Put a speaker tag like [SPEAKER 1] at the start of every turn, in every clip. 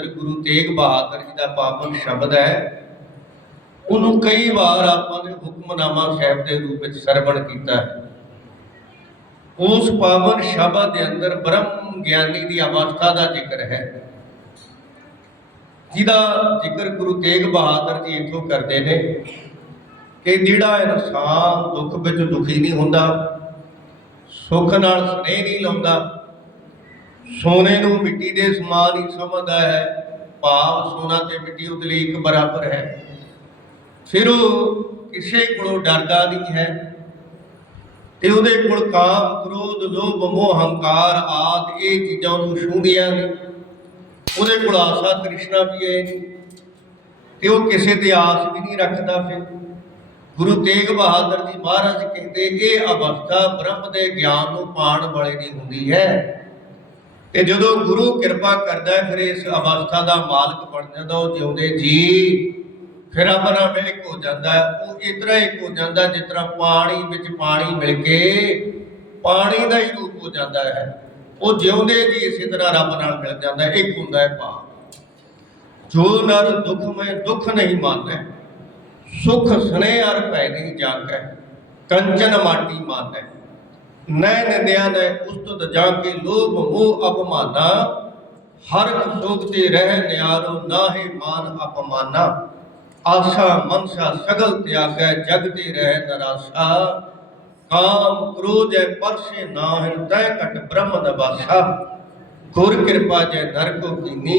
[SPEAKER 1] ਅੰਦਰ ਗੁਰੂ ਤੇਗ ਬਹਾਦਰ ਜੀ ਦਾ ਪਾਵਨ ਸ਼ਬਦ ਹੈ, ਉਹਨੂੰ ਕਈ ਵਾਰ ਆਪਾਂ ਨੇ ਹੁਕਮਨਾਮਾ ਸਾਹਿਬ ਦੇ ਰੂਪ ਵਿੱਚ ਸਰਵਣ ਕੀਤਾ ਹੈ। ਉਸ ਪਾਵਨ ਸ਼ਬਦ ਦੇ ਅੰਦਰ ਬ੍ਰਹਮ ਗਿਆਨੀ ਦੀ ਅਵਸਥਾ ਦਾ ਜ਼ਿਕਰ ਹੈ, ਜਿਹਦਾ ਜ਼ਿਕਰ ਗੁਰੂ ਤੇਗ ਬਹਾਦਰ ਜੀ ਇੱਥੋਂ ਕਰਦੇ ਨੇ ਕਿ ਜਿਹੜਾ ਇਨਸਾਨ ਦੁੱਖ ਵਿੱਚ ਦੁਖੀ ਨਹੀਂ ਹੁੰਦਾ, ਸੁੱਖ ਨਾਲ ਸਨੇਹ ਨਹੀਂ ਲਾਉਂਦਾ ਸੋਨੇ ਨੂੰ ਮਿੱਟੀ ਦੇ ਸਮਾਨ ਹੀ ਸਮਝਦਾ ਹੈ, ਭਾਵ ਸੋਨਾ ਤੇ ਮਿੱਟੀ ਉਹਦੇ ਇੱਕ ਬਰਾਬਰ ਹੈ। ਫਿਰ ਉਹ ਕਿਸੇ ਕੋਲੋਂ ਡਰਦਾ ਨਹੀਂ ਹੈ ਤੇ ਉਹਦੇ ਕੋਲ ਕਾਮ, ਕ੍ਰੋਧ, ਲੋਭ, ਮੋਹ, ਹੰਕਾਰ ਆਦਿ ਇਹ ਚੀਜ਼ਾਂ ਨੂੰ ਛੂੰਹਦੀਆਂ ਨੇ। ਉਹਦੇ ਕੋਲ ਆਸਾ ਕ੍ਰਿਸ਼ਨਾ ਵੀ ਹੈ ਤੇ ਉਹ ਕਿਸੇ ਤੇ ਆਸ ਵੀ ਨਹੀਂ ਰੱਖਦਾ ਫਿਰ। ਗੁਰੂ ਤੇਗ ਬਹਾਦਰ ਜੀ ਮਹਾਰਾਜ ਕਹਿੰਦੇ, ਇਹ ਅਵਸਥਾ ਬ੍ਰਹਮ ਦੇ ਗਿਆਨ ਨੂੰ ਪਾਣ ਵਾਲੇ ਦੀ ਹੁੰਦੀ ਹੈ। ਤੇ ਜਦੋਂ ਗੁਰੂ ਕਿਰਪਾ ਕਰਦਾ ਹੈ, ਫਿਰ ਇਸ ਅਵਸਥਾ ਦਾ ਮਾਲਕ ਬਣ ਜਾਂਦਾ, ਉਹ ਜਿਉਂਦੇ ਜੀ। ਫਿਰ ਆਪਣਾ ਮਿਲ ਇੱਕ ਹੋ ਜਾਂਦਾ ਹੈ। ਉਹ ਇਤਰਾ ਇੱਕ ਹੋ ਜਾਂਦਾ, ਜਿਸ ਤਰ੍ਹਾਂ ਪਾਣੀ ਵਿੱਚ ਪਾਣੀ ਮਿਲ ਕੇ ਪਾਣੀ ਦਾ ਹੀ ਰੂਪ ਹੋ ਜਾਂਦਾ ਹੈ। ਉਹ ਜਿਉਂਦੇ ਜੀ, ਇਸੇ ਤਰ੍ਹਾਂ ਰੱਬ ਨਾਲ ਮਿਲ ਜਾਂਦਾ ਹੈ। ਇੱਕ ਹੁੰਦਾ ਹੈ ਭਾਵ। ਜੋ ਨਰ ਦੁੱਖ ਮੈਂ ਦੁੱਖ ਨਹੀਂ ਮਾਨੈ, ਸੁਖ ਸਨੇ ਅਰ ਭੈ ਨਹੀਂ ਜਾਗੈ, ਕੰਚਨ ਮਾਟੀ ਮਾਨੈ। ਨੈ ਨਿੰਦਿਆ ਉਸਤਤ ਜਾ ਕੇ ਲੋਭ, ਮੋਹ, ਅਪਮਾਨਾ, ਹਰ ਸੁਖ ਤੇ ਰਹਿ ਨਿਆਰੋ, ਨਾਹੇ ਮਾਨ ਅਪਮਾਨਾ। ਆਸਾ, ਮਨਸਾ, ਸਗਲ ਤਿਆਗੈ, ਜਗ ਤੇ ਰਹਿ ਨਰਾਸਾ। ਕਾਮ ਕ੍ਰੋਧੈ ਪਰਸੇ ਨਾਹਿ, ਤੈ ਕਟ ਬ੍ਰਹਮ ਦਵਾਸਾ ਗੁਰ ਕਿਰਪਾ ਜੈ ਨਰ ਕੋ ਕੀਨੀ,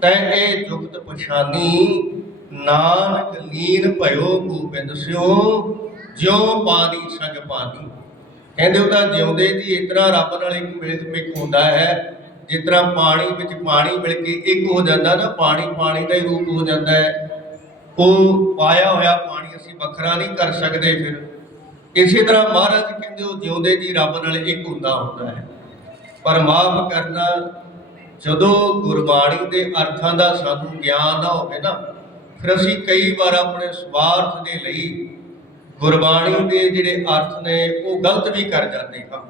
[SPEAKER 1] ਤੈ ਇਹ ਜੁਗਤ ਪਛਾਨੀ। ਨਾਨਕ ਲੀਨ ਭਇਓ ਗੋਬਿੰਦ ਸਿਓ, ਜਿਉ ਪਾਣੀ ਸੰਗ ਪਾਣੀ ਕਹਿੰਦੇ ਉਹ ਤਾਂ ਜਿਉਂਦੇ ਜੀ, ਇਸ ਤਰ੍ਹਾਂ ਰੱਬ ਨਾਲ ਇੱਕ ਮਿਲ ਮਿਕ ਹੁੰਦਾ ਹੈ। ਜਿਸ ਤਰ੍ਹਾਂ ਪਾਣੀ ਵਿੱਚ ਪਾਣੀ ਮਿਲ ਕੇ ਇੱਕ ਹੋ ਜਾਂਦਾ ਨਾ, ਪਾਣੀ ਪਾਣੀ ਦਾ ਹੀ ਰੂਪ ਹੋ ਜਾਂਦਾ ਹੈ। ਉਹ ਪਾਇਆ ਹੋਇਆ ਪਾਣੀ ਅਸੀਂ ਵੱਖਰਾ ਨਹੀਂ ਕਰ ਸਕਦੇ ਫਿਰ। ਇਸੇ ਤਰ੍ਹਾਂ ਮਹਾਰਾਜ ਕਹਿੰਦੇ, ਉਹ ਜਿਉਂਦੇ ਜੀ, ਰੱਬ ਨਾਲ ਇੱਕ ਹੁੰਦਾ ਹੁੰਦਾ ਹੈ। ਪਰ ਮਾਫ ਕਰਨਾ, ਜਦੋਂ ਗੁਰਬਾਣੀ ਦੇ ਅਰਥਾਂ ਦਾ ਸਾਨੂੰ ਗਿਆਨ ਨਾ ਹੋਵੇ ਨਾ, ਫਿਰ ਅਸੀਂ ਕਈ ਵਾਰ ਆਪਣੇ ਸਵਾਰਥ ਦੇ ਲਈ ਗੁਰਬਾਣੀ ਦੇ ਜਿਹੜੇ ਅਰਥ ਨੇ, ਉਹ ਗਲਤ ਵੀ ਕਰ ਜਾਂਦੇ ਹਾਂ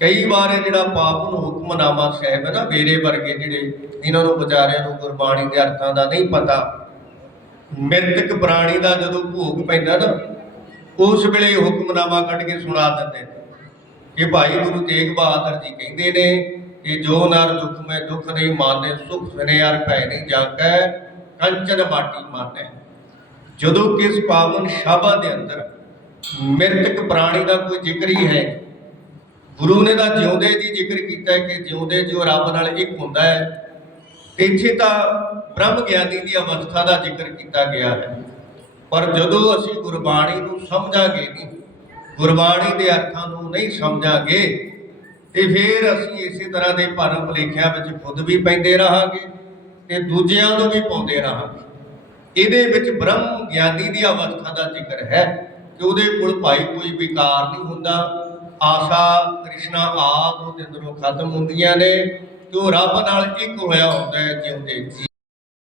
[SPEAKER 1] ਕਈ ਵਾਰ ਇਹ ਜਿਹੜਾ ਪਾਪ ਨੂੰ ਹੁਕਮਨਾਮਾ ਸਾਹਿਬ ਹੈ ਨਾ, ਮੇਰੇ ਵਰਗੇ ਜਿਹੜੇ ਇਹਨਾਂ ਨੂੰ ਵਿਚਾਰਿਆਂ ਨੂੰ ਗੁਰਬਾਣੀ ਦੇ ਅਰਥਾਂ ਦਾ ਨਹੀਂ ਪਤਾ, ਮ੍ਰਿਤਕ ਪ੍ਰਾਣੀ ਦਾ ਜਦੋਂ ਭੋਗ ਪੈਂਦਾ ਨਾ, ਉਸ ਵੇਲੇ ਹੁਕਮਨਾਮਾ ਕੱਢ ਕੇ ਸੁਣਾ ਦਿੰਦੇ ਨੇ। ਕਿ ਭਾਈ ਗੁਰੂ ਤੇਗ ਬਹਾਦਰ ਜੀ ਕਹਿੰਦੇ ਨੇ ਕਿ ਜੋ ਨਰ ਦੁੱਖ ਮੈਂ ਦੁੱਖ ਨਹੀਂ ਮਾਨੇ ਸੁਖ ਸਨੇ ਭੈ ਨਹੀਂ ਜਾਗੈ, ਕੰਚਨ ਮਾਟੀ ਮਾਨੈ। ਜਦੋਂ ਕਿਸ ਪਾਵਨ ਸ਼ਾਬਾ ਦੇ ਅੰਦਰ ਮ੍ਰਿਤਕ ਪ੍ਰਾਣੀ ਦਾ ਕੋਈ ਜ਼ਿਕਰ ਹੀ ਹੈ ਗੁਰੂ ਨੇ ਤਾਂ ਜਿਉਂਦੇ ਦੀ ਜ਼ਿਕਰ ਕੀਤਾ ਹੈ ਕਿ ਜਿਉਂਦੇ ਜੋ ਰੱਬ ਨਾਲ ਇੱਕ ਹੁੰਦਾ ਹੈ, ਇੱਥੇ ਤਾਂ ਬ੍ਰਹਮ ਗਿਆਨੀ ਦੀ ਅਵਸਥਾ ਦਾ ਜ਼ਿਕਰ ਕੀਤਾ ਗਿਆ ਹੈ। ਪਰ ਜਦੋਂ ਅਸੀਂ ਗੁਰਬਾਣੀ ਨੂੰ ਸਮਝਾਂਗੇ ਨਹੀਂ, ਗੁਰਬਾਣੀ ਦੇ ਅਰਥਾਂ ਨੂੰ ਨਹੀਂ ਸਮਝਾਂਗੇ, ਤੇ ਫਿਰ ਅਸੀਂ ਇਸੇ ਤਰ੍ਹਾਂ ਦੇ ਭਰਮ ਭੁਲੇਖਿਆਂ ਵਿੱਚ ਖੁਦ ਵੀ ਪੈਂਦੇ ਰਹਾਂਗੇ ਤੇ ਦੂਜਿਆਂ ਨੂੰ ਵੀ ਪਾਉਂਦੇ ਰਹਾਂਗੇ। ਇਹਦੇ ਵਿੱਚ ਬ੍ਰਹਮ ਗਿਆਨੀ ਦੀ ਅਵਸਥਾ ਦਾ ਜ਼ਿਕਰ ਹੈ ਕਿ ਉਹਦੇ ਕੋਲ ਭਾਈ ਕੋਈ ਵਿਕਾਰ ਨਹੀਂ ਹੁੰਦਾ। ਆਸ਼ਾ ਕ੍ਰਿਸ਼ਨਾ ਆਦ ਉਹਦੇ ਅੰਦਰੋਂ ਖਤਮ ਹੁੰਦੀਆਂ ਨੇ ਤੇ ਉਹ ਰੱਬ ਨਾਲ ਇੱਕ ਹੋਇਆ ਹੁੰਦਾ ਹੈ ਜਿਉਂਦੇ